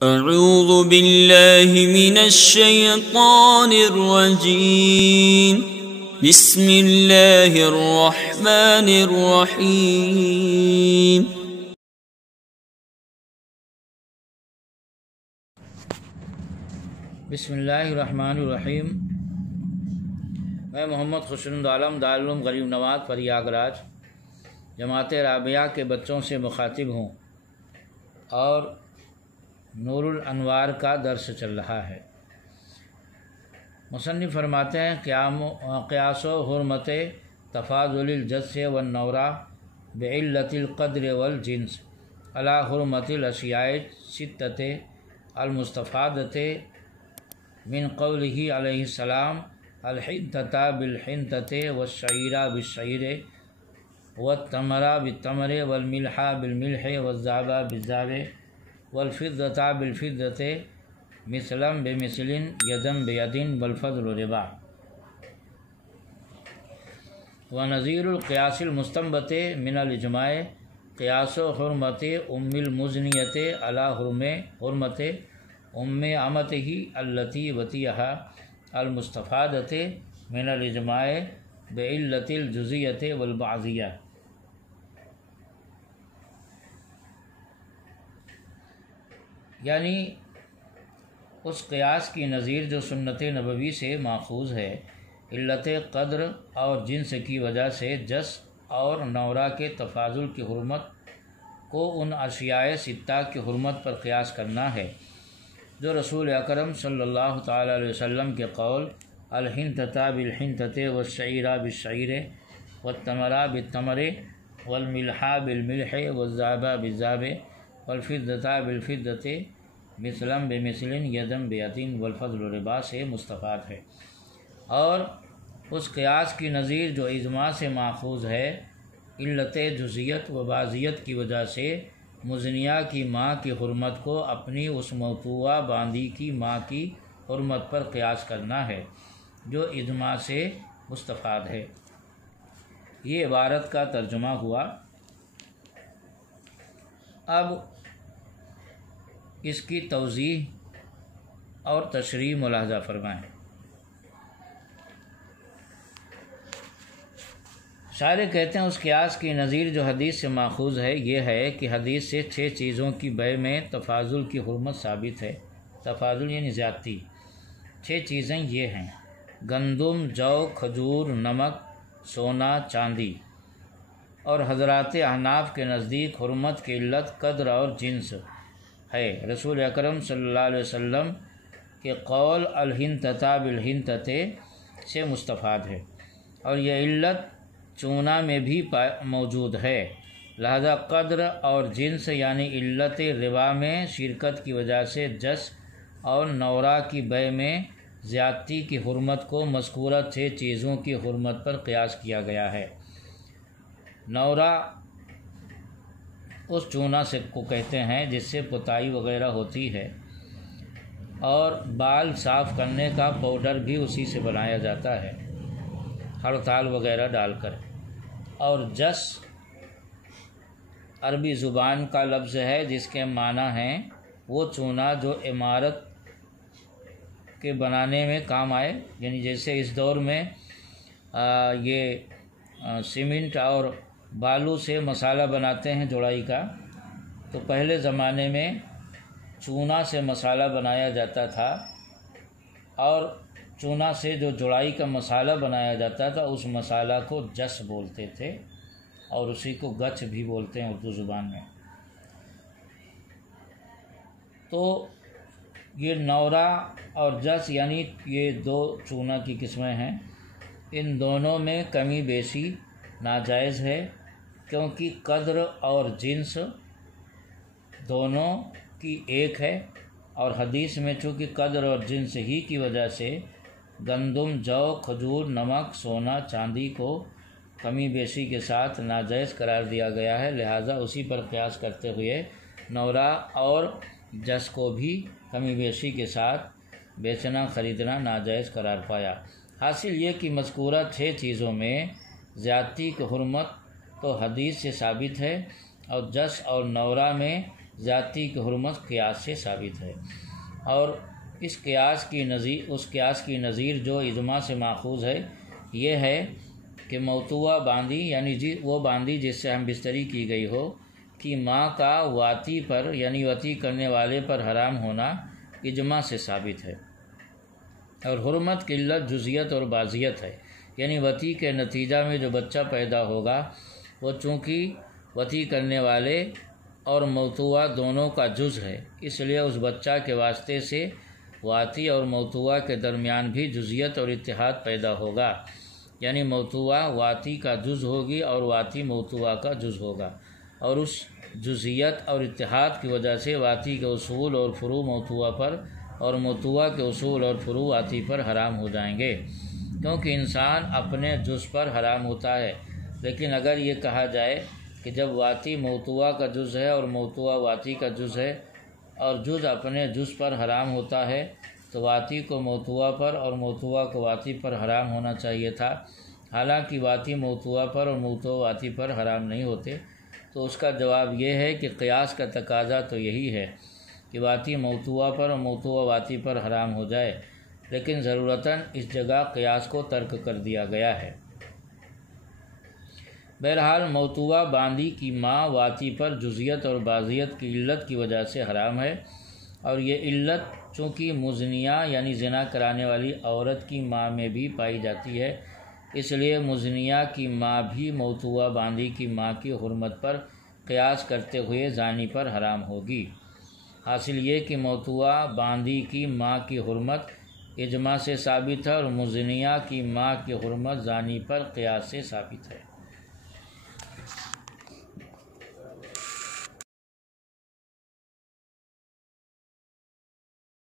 اعوذ باللہ من الشیطان الرجیم بسم اللہ الرحمن الرحیم بسم اللہ الرحمن الرحیم۔ میں محمد خوشنود عالم دارالعلوم غریب نواز پریاگراج جماعت رابعہ کے بچوں سے مخاطب ہوں اور نور الانوار کا درس چل رہا ہے۔ مصنف فرماتے ہیں قیاس و حرمت تفاضل الجنس والنورہ بعلت القدر والجنس علی حرمت الاشیاء ستۃ المستفادۃ من قولہ علیہ السلام الحنطۃ بالحنطۃ والشعیر بالشعیر والتمر بالتمر والملح بالملح والذهب بالذهب والفضة بالفضة مثلا بمثل يدا بيد والفضل ربا۔ ونظیر القیاس المستنبط من الاجماع قیاس و حرمت ام المزنیۃ علی حرمت ام امتہ التی وطیہا المستفادۃ من الاجماع بعلت الجزیۃ والبعضیہ۔ یعنی اس قیاس کی نظیر جو سنت نبوی سے ماخوذ ہے، علت قدر اور جنس کی وجہ سے جس اور نورہ کے تفاضل کی حرمت کو ان اشیاء ستہ کی حرمت پر قیاس کرنا ہے جو رسول اکرم صلی اللہ تعالیٰ علیہ وسلم کے قول الحنطۃ بالحنطۃ والشعیر بالشعیر والتمر بالتمر والملح بالملح والذهب بالذهب والفضة بالفضة مثلا بمثل یدا بید والفضل ربا سے مستفاد ہے، اور اس قیاس کی نظیر جو اجماع سے ماخوذ ہے، علت جزیت و بعضیت کی وجہ سے مزنیہ کی ماں کی حرمت کو اپنی اس موطوعہ باندی کی ماں کی حرمت پر قیاس کرنا ہے جو اجماع سے مستفاد ہے۔ یہ عبارت کا ترجمہ ہوا۔ اب اس کی توضیح اور تشریح ملاحظہ فرمائیں۔ شاعر کہتے ہیں اس قیاس کی نظیر جو حدیث سے ماخوذ ہے یہ ہے کہ حدیث سے 6 چیزوں کی بے میں تفاضل کی حرمت ثابت ہے۔ تفاضل یعنی زیادتی۔ 6 چیزیں یہ ہیں: گندم، جو، کھجور، نمک، سونا، چاندی۔ اور حضرات احناف کے نزدیک حرمت کی علت قدر اور جنس ہے۔ رسول اکرم صلی اللہ علیہ وسلم کے قول الحنطۃ بالحنطۃ سے مستفاد ہے، اور یہ علت چونا میں بھی موجود ہے، لہذا قدر اور جنس یعنی علت ربا میں شرکت کی وجہ سے جس اور نورہ کی بے میں زیادتی کی حرمت کو مذکورہ 6 چیزوں کی حرمت پر قیاس کیا گیا ہے۔ نورہ اس چونا سے کو کہتے ہیں جس سے پتائی وغیرہ ہوتی ہے، اور بال صاف کرنے کا پاؤڈر بھی اسی سے بنایا جاتا ہے ہڑتال وغیرہ ڈال کر۔ اور جس عربی زبان کا لفظ ہے جس کے معنی ہیں وہ چونا جو عمارت کے بنانے میں کام آئے، یعنی جیسے اس دور میں یہ سیمنٹ اور بالو سے مسالہ بناتے ہیں جوڑائی کا، تو پہلے زمانے میں چونا سے مسالہ بنایا جاتا تھا، اور چونا سے جو جوڑائی کا مسالہ بنایا جاتا تھا اس مسالہ کو جس بولتے تھے، اور اسی کو گچ بھی بولتے ہیں اردو زبان میں۔ تو یہ نورہ اور جس یعنی یہ 2 چونا کی قسمیں ہیں، ان دونوں میں کمی بیشی ناجائز ہے، کیونکہ قدر اور جنس دونوں کی ایک ہے، اور حدیث میں چونکہ قدر اور جنس ہی کی وجہ سے گندم، جو، کھجور، نمک، سونا، چاندی کو کمی بیشی کے ساتھ ناجائز قرار دیا گیا ہے، لہذا اسی پر قیاس کرتے ہوئے نورہ اور جس کو بھی کمی بیشی کے ساتھ بیچنا خریدنا ناجائز قرار پایا۔ حاصل یہ کہ مذکورہ 6 چیزوں میں زیادتی کی حرمت تو حدیث سے ثابت ہے، اور جس اور نورہ میں ذاتی کی حرمت قیاس سے ثابت ہے، اور اس قیاس کی نظیر جو اجماع سے ماخوذ ہے یہ ہے کہ موتوع باندی یعنی وہ باندی جس سے ہم بستری کی گئی ہو کہ ماں کا واتی پر یعنی وتی کرنے والے پر حرام ہونا اجماع سے ثابت ہے، اور حرمت کی علت جزیت اور بعضیت ہے، یعنی وتی کے نتیجہ میں جو بچہ پیدا ہوگا وہ چونکہ وتی کرنے والے اور موتوع دونوں کا جز ہے، اس لیے اس بچہ کے واسطے سے واتی اور موتوع کے درمیان بھی جزیت اور اتحاد پیدا ہوگا، یعنی موتوع واتی کا جز ہوگی اور واتی موتوع کا جز ہوگا، اور اس جزیت اور اتحاد کی وجہ سے واتی کے اصول اور فروع موتوع پر اور موتوع کے اصول اور فروع واتی پر حرام ہو جائیں گے، کیونکہ انسان اپنے جز پر حرام ہوتا ہے۔ لیکن اگر یہ کہا جائے کہ جب واتی موتوع کا جز ہے اور موتوع واتی کا جز ہے اور جز اپنے جز پر حرام ہوتا ہے تو واتی کو موتوع پر اور موتوع کو واتی پر حرام ہونا چاہیے تھا، حالانکہ واتی موتوع پر اور موتوع واتی پر حرام نہیں ہوتے۔ تو اس کا جواب یہ ہے کہ قیاس کا تقاضا تو یہی ہے کہ واتی موتوع پر اور موتوع واتی پر حرام ہو جائے، لیکن ضرورتاً اس جگہ قیاس کو ترک کر دیا گیا ہے۔ بہرحال موتوع باندی کی ماں واتی پر جزیت اور بعضیت کی علت کی وجہ سے حرام ہے، اور یہ علت چونکہ مزنیہ یعنی زنا کرانے والی عورت کی ماں میں بھی پائی جاتی ہے، اس لیے مزنیہ کی ماں بھی موتوع باندی کی ماں کی حرمت پر قیاس کرتے ہوئے زانی پر حرام ہوگی۔ حاصل یہ کہ موتوع باندی کی ماں کی حرمت اجماع سے ثابت ہے اور مزنیہ کی ماں کی حرمت زانی پر قیاس سے ثابت ہے۔